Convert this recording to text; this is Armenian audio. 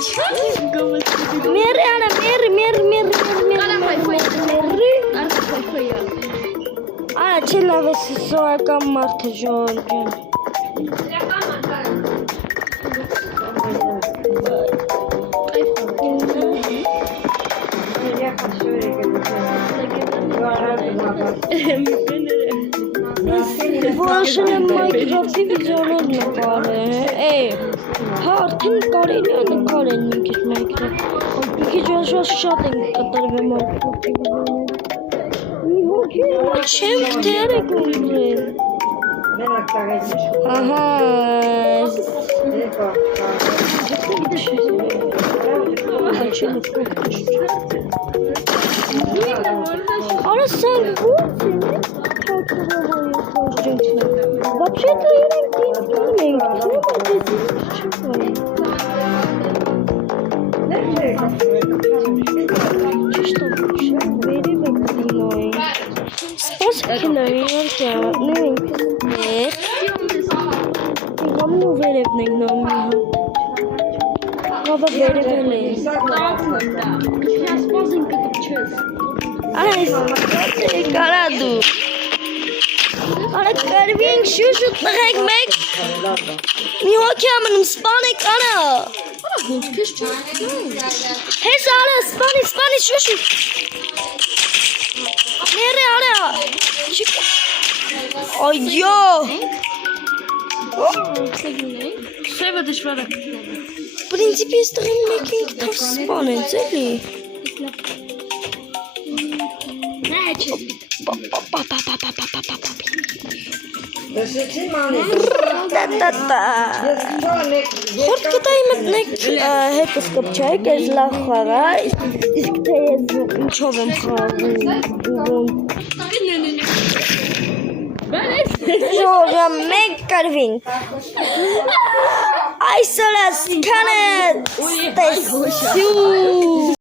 Մերի արա, մերի։ Արա չի լավ է սոսական մարդը ժողովրդյան։ Որոշել եմ Minecraft-ի վիդեոներ նկարել, հա արդեն կարելի է նկարել մի քիչ Minecraft, մի քիչ շատ ենք կտրվել Minecraft-ի վիդեոներ, մի հոգի չեմ դեր եք ունրել, ահա, արա սան ո՞նց են Вообще-то я не Արա կարվինք շուշուտ տղեք մեկ մի հոգի ամնում սպանեք արա հես արա սպանի շուշուտ մերը արա այյո սևը դժվար է պրինցիպի ես տղեն մեկին կտավ սպանեց էլի Խորտ կտայի մտնեք հետս կպչայք, ես լավ խաղա, իսկ թե ես ինչով եմ խաղում Ժողը մեկ կարվինք Այսօր ես կանեց տեսյու